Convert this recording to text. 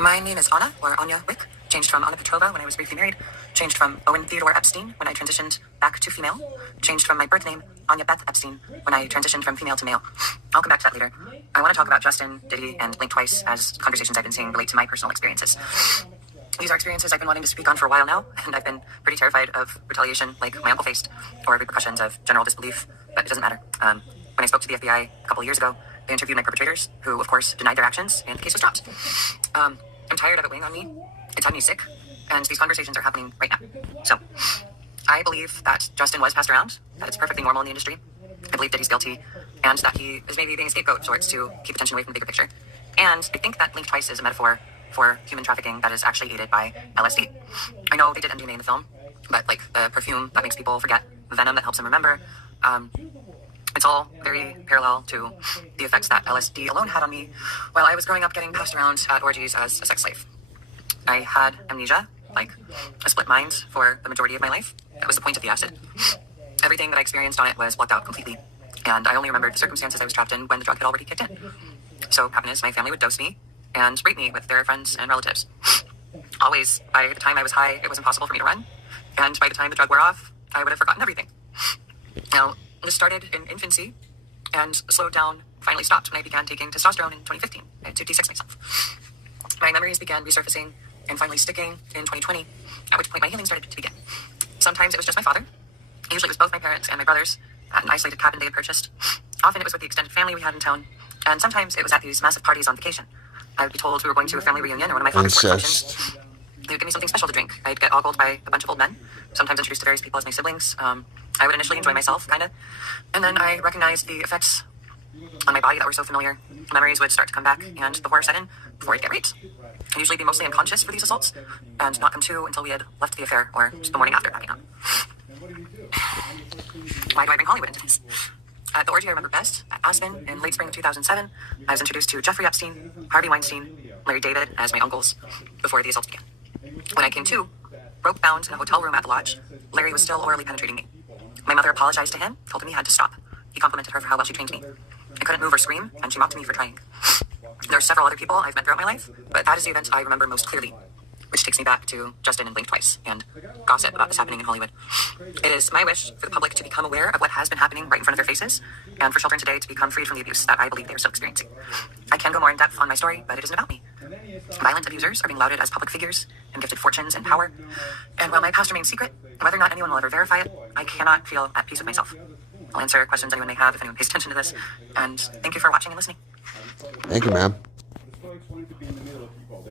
My name is Anna, or Anya Wick, changed from Anna Petrova when I was briefly married, changed from Owen Theodore Epstein when I transitioned back to female, changed from my birth name, Anya Beth Epstein, when I transitioned from female to male. I'll come back to that later. I want to talk about Justin, Diddy, and Blink Twice as conversations I've been seeing relate to my personal experiences. These are experiences I've been wanting to speak on for a while now, and I've been pretty terrified of retaliation like my uncle faced, or repercussions of general disbelief, but it doesn't matter. When I spoke to the FBI a couple of years ago, they interviewed my perpetrators, who of course denied their actions, and the case was dropped. I'm tired of it weighing on me. It's had me sick, and these conversations are happening right now. So, I believe that Justin was passed around, that it's perfectly normal in the industry. I believe that he's guilty, and that he is maybe being a scapegoat of sorts to keep attention away from the bigger picture. And I think that Blink Twice is a metaphor for human trafficking that is actually aided by LSD. I know they did MDMA in the film, but like the perfume that makes people forget, the venom that helps them remember, it's all very parallel to the effects that LSD alone had on me while I was growing up getting passed around at orgies as a sex slave. I had amnesia, like a split mind for the majority of my life. That was the point of the acid. Everything that I experienced on it was blocked out completely, and I only remembered the circumstances I was trapped in when the drug had already kicked in. So what happened is my family would dose me and rape me with their friends and relatives. Always, by the time I was high, it was impossible for me to run, and by the time the drug wore off, I would have forgotten everything. Now, this started in infancy and slowed down, finally stopped when I began taking testosterone in 2015. I had to de-sex myself. My memories began resurfacing and finally sticking in 2020, at which point my healing started to begin. Sometimes it was just my father. Usually it was both my parents and my brothers at an isolated cabin they had purchased. Often it was with the extended family we had in town, and sometimes it was at these massive parties on vacation. I would be told we were going to a family reunion or one of my father's work functions. They would give me something special to drink. I'd get ogled by a bunch of old men, sometimes introduced to various people as my siblings. I would initially enjoy myself, kind of, and then I recognized the effects on my body that were so familiar. Memories would start to come back, and the horror set in before I'd get raped. I'd usually be mostly unconscious for these assaults, and not come to until we had left the affair, or just the morning after packing up. Why do I bring Hollywood into this? At the orgy I remember best, at Aspen, in late spring of 2007, I was introduced to Jeffrey Epstein, Harvey Weinstein, Larry David as my uncles, before the assaults began. When I came to, rope-bound in a hotel room at the lodge, Larry was still orally penetrating me. My mother apologized to him, told him he had to stop. He complimented her for how well she trained me. I couldn't move or scream, and she mocked me for trying. There are several other people I've met throughout my life, but that is the event I remember most clearly, which takes me back to Justin and Blink Twice, and gossip about this happening in Hollywood. It is my wish for the public to become aware of what has been happening right in front of their faces, and for children today to become freed from the abuse that I believe they are still experiencing. I can go more in depth on my story, but it isn't about me. Violent abusers are being lauded as public figures and gifted fortunes and power, and while my past remains secret, whether or not anyone will ever verify it, I cannot feel at peace with myself. I'll answer questions anyone may have if anyone pays attention to this, and thank you for watching and listening. Thank you, ma'am.